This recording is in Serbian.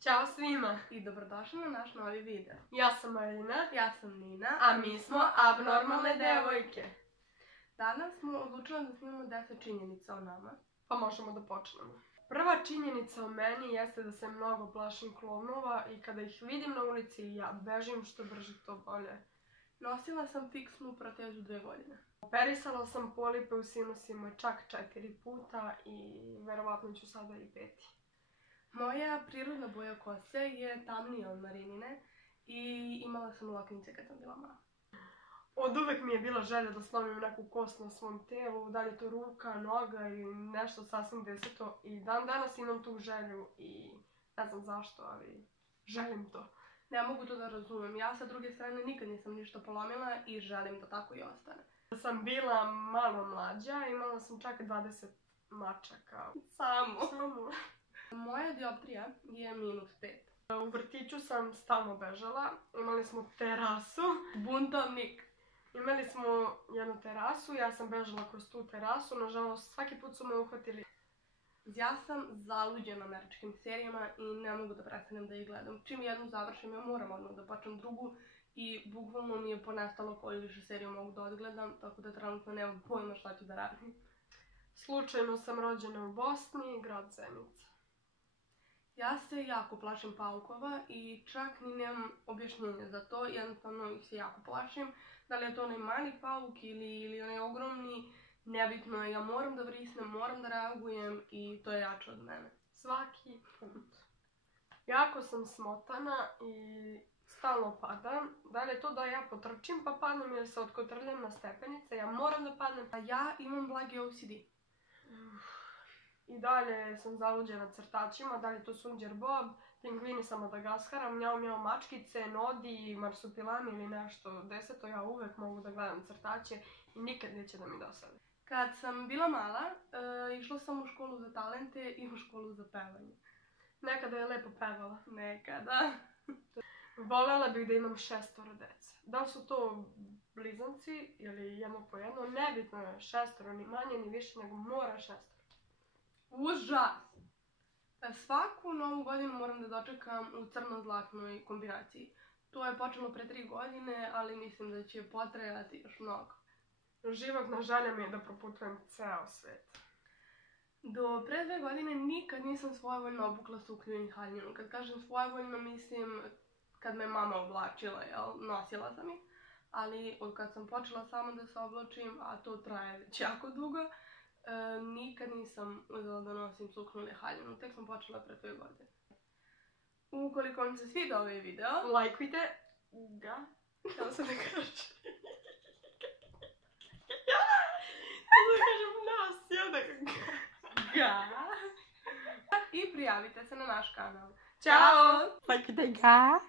Ćao svima i dobrodošli na naš novi video. Ja sam Marina. Ja sam Nina. A mi smo Abnormalne devojke. Danas smo odlučili da snimamo 10 činjenica o nama. Pa možemo da počnemo. Prva činjenica o meni jeste da se mnogo plašim klovnova i kada ih vidim na ulici ja bežim što brže to bolje. Nosila sam fiksnu protezu 2 godine. Operisala sam polipe u sinusima čak 4 puta i verovatno ću sada i 5. Moja prirodna boja kose je tamnija od Marinine i imala sam loknice kad sam bila mala. Od uvek mi je bila želja da slomim neku kost na svom telu, da li je to ruka, noga ili nešto sasvim deseto. I dan danas imam tu želju i ne znam zašto, ali želim to. Ne mogu to da razumem. Ja sa druge strane nikad nisam ništa polomila i želim da tako i ostane. Kad sam bila malo mlađa, imala sam čak 20 mačaka. Samo. Samo. Moja dioptrija je -5. U vrtiću sam stalno bežala, imali smo terasu. Buntovnik. Imali smo jednu terasu, ja sam bežala kroz tu terasu, nažalost svaki put su me uhvatili. Ja sam zaluđena američkim serijama i ne mogu da prestanem da ih gledam. Čim jednu završim, ja moram odmah da počnem drugu i bukvalno mi je ponestalo koju više seriju mogu da odgledam, tako da trenutno nemam pojma šta ću da radim. Slučajno sam rođena u Bosni, grad Zenica. Ja se jako plašim paukova i čak ni nemam objašnjenja za to, jednostavno ih se jako plašim. Da li je to onaj mali pauk ili onaj ogromni, nebitno je, ja moram da vrisnem, moram da reagujem i to je jače od mene. Svaki put. Jako sam smotana i stalno padam. Da li je to da ja potrčim pa padnem ili se otkotrljam na stepenice, ja moram da padnem. A ja imam blagi OCD. I dalje sam zaluđena crtačima, da li to Sunđer Bob, pingvini sa Madagaskara, mjau mjau mačkice, nodi, marsupilami ili nešto deseto, ja uvek mogu da gledam crtače i nikad neće da mi dosade. Kad sam bila mala, išla sam u školu za talente i u školu za pevanje. Nekada je lepo pevala. Nekada. Volela bih da imam 6 dece. Da li su to blizanci ili jedno po jedno, nebitno je 6, ni manje ni više, nego mora 6. Užas! Svaku novu godinu moram da dočekam u crno-zlatnoj kombinaciji. To je počelo pre 3 godine, ali mislim da će potrajati još mnogo. Životna želja mi je da proputujem ceo svet. Do pre 2 godine nikad nisam svojevoljno obukla suknju i haljinu. Kad kažem svojevoljno, mislim kad me mama oblačila, jel, nosila sam ih. Ali od kad sam počela sama da se oblačim, a to traje već jako dugo, nikad nisam uzela da nosim suknju ili haljinu. Tek sam počela pre 2 godine. Ukoliko vam se sviđa ovaj video, lajkujte ga. Htjela sam da kažem. Da kažem nas, ja da ga. I prijavite se na naš kanal. Ćao! Lajkujte ga.